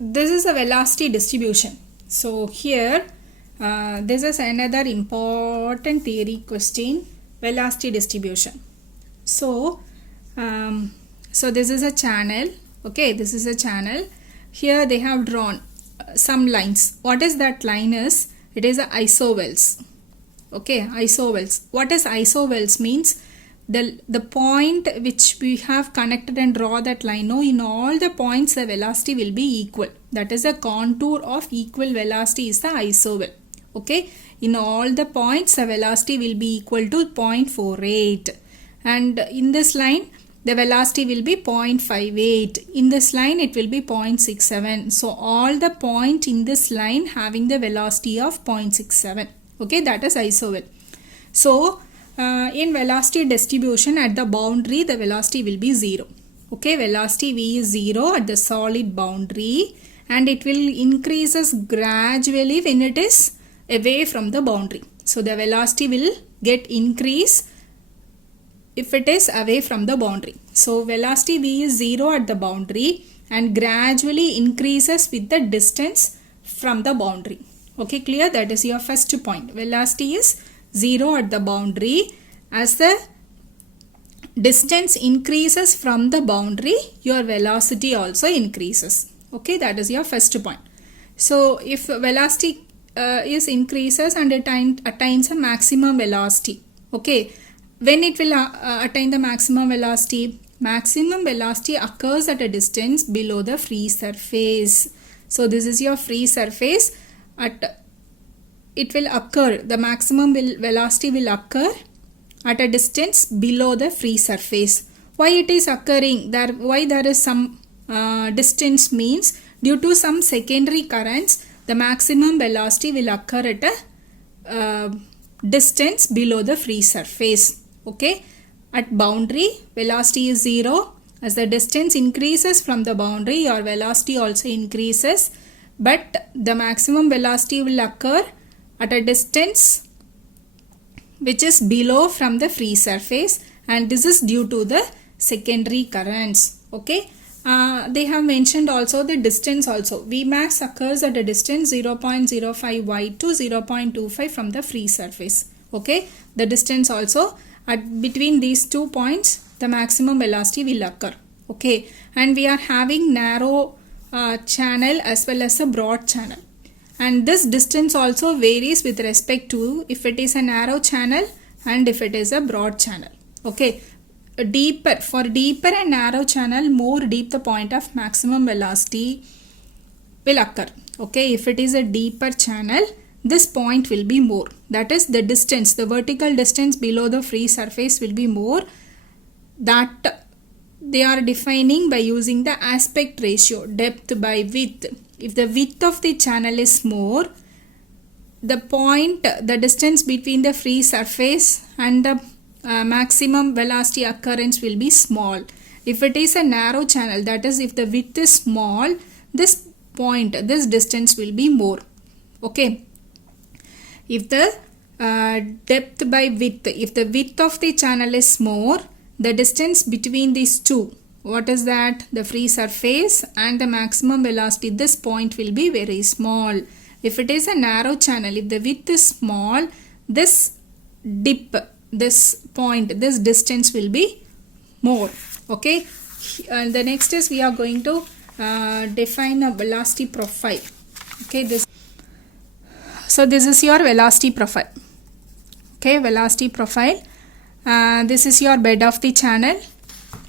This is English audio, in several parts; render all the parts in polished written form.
this is a velocity distribution. So here this is another important theory question, velocity distribution. So this is a channel. Okay, this is a channel. Here they have drawn some lines. What is that line is? It is a isovels. Okay, isovels. What is isovels means? The point which we have connected and draw that line. No, in all the points the velocity will be equal. That is the contour of equal velocity is the isovel. Okay, in all the points the velocity will be equal to 0.48, and in this line the velocity will be 0.58. In this line it will be 0.67. So all the point in this line having the velocity of 0.67. Okay, that is isovel. So in velocity distribution at the boundary the velocity will be 0. Okay, velocity v is 0 at the solid boundary, and it will increases gradually when it is away from the boundary. So the velocity will get increase if it is away from the boundary. So velocity v is 0 at the boundary and gradually increases with the distance from the boundary. Okay, clear? That is your first point. Velocity is 0 at the boundary. As the distance increases from the boundary, your velocity also increases. Okay, that is your first point. So if velocity is increases and it attains a maximum velocity. Okay, when it will attain the maximum velocity? Maximum velocity occurs at a distance below the free surface. So this is your free surface. It will occur, the maximum velocity will occur at a distance below the free surface. Why it is occurring? Why there is some distance means due to some secondary currents the maximum velocity will occur at a distance below the free surface. Okay, at boundary velocity is 0. As the distance increases from the boundary, your velocity also increases, but the maximum velocity will occur at a distance which is below from the free surface, and this is due to the secondary currents. Okay, they have mentioned also the distance also. Vmax occurs at a distance 0.05 y to 0.25 from the free surface. Okay, the distance also at between these 2 points the maximum velocity will occur. Okay, and we are having narrow channel as well as a broad channel, and this distance also varies with respect to if it is a narrow channel and if it is a broad channel. Okay, for deeper and narrow channel, more deep the point of maximum velocity will occur. Okay, if it is a deeper channel, this point will be more. That is the distance, the vertical distance below the free surface will be more. That they are defining by using the aspect ratio, depth by width. If the width of the channel is more, the distance between the free surface and the maximum velocity occurrence will be small. If it is a narrow channel, that is if the width is small, this distance will be more. Okay, if the depth by width, if the width of the channel is more, the distance between these two, what is that? The free surface and the maximum velocity, this point will be very small. If it is a narrow channel, if the width is small, this dip, this point, this distance will be more. Okay, the next is we are going to define a velocity profile. Okay, this is your velocity profile. Okay, velocity profile. This is your bed of the channel.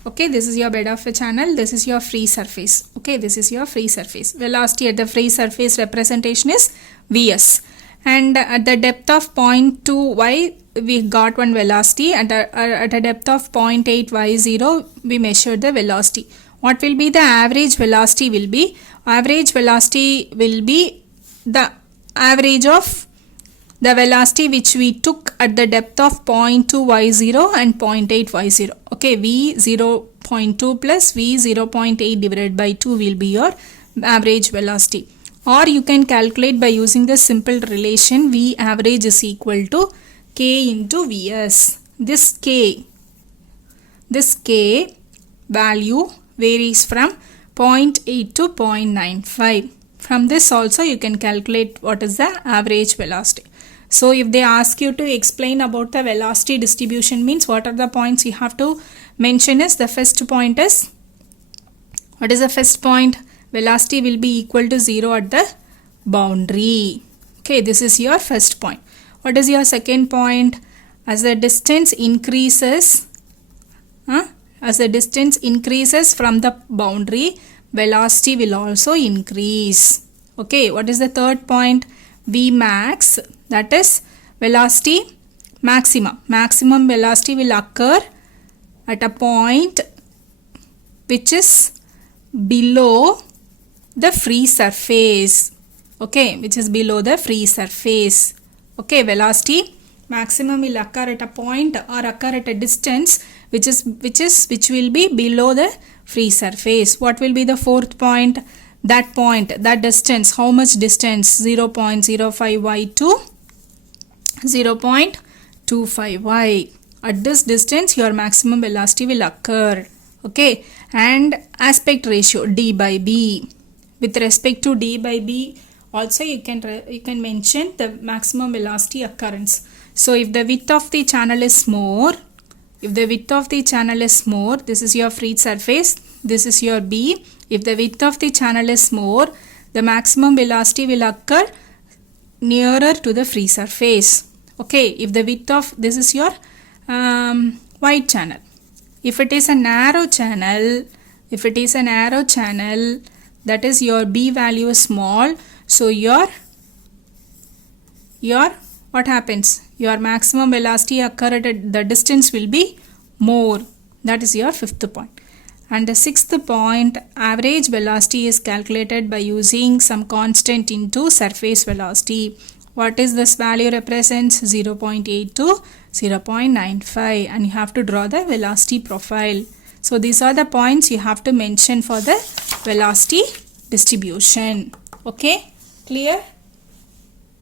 Okay, this is your bed of a channel. This is your free surface. Okay, this is your free surface. Velocity at the free surface representation is Vs. And at the depth of 0.2 y, we got one velocity. At a depth of 0.8 y0, we measured the velocity. What will be the average velocity will be? Average velocity will be the average of the velocity which we took at the depth of 0.2 y0 and 0.8 y0. Okay, v 0.2 plus v 0.8 divided by 2 will be your average velocity. Or you can calculate by using the simple relation v average is equal to k into vs. This k value varies from 0.8 to 0.95. From this also you can calculate what is the average velocity. So if they ask you to explain about the velocity distribution, means what are the points you have to mention is, the first point is, what is the first point? Velocity will be equal to 0 at the boundary. Okay, this is your first point. What is your second point? As the distance increases, as the distance increases from the boundary, velocity will also increase. Okay, what is the third point? Vmax, that is velocity maximum. Maximum velocity will occur at a point which is below the free surface. Okay, which is below the free surface. Okay, velocity maximum will occur at a point or occur at a distance which will be below the free surface. What will be the fourth point? That distance, how much distance? 0.05y to 0.25y. At this distance your maximum velocity will occur. Okay, and aspect ratio d by b. With respect to d by b also you can mention the maximum velocity occurrence. So if the width of the channel is more, this is your free surface, this is your b. If the width of the channel is more, the maximum velocity will occur nearer to the free surface. Okay, if the width of, this is your wide channel. If it is a narrow channel, that is your b value is small, so your what happens? Your maximum velocity occur at the distance will be more. That is your fifth point. And the sixth point, average velocity is calculated by using some constant into surface velocity. What is this value represents? 0.8 to 0.95, and you have to draw the velocity profile. So these are the points you have to mention for the velocity distribution. Okay, clear?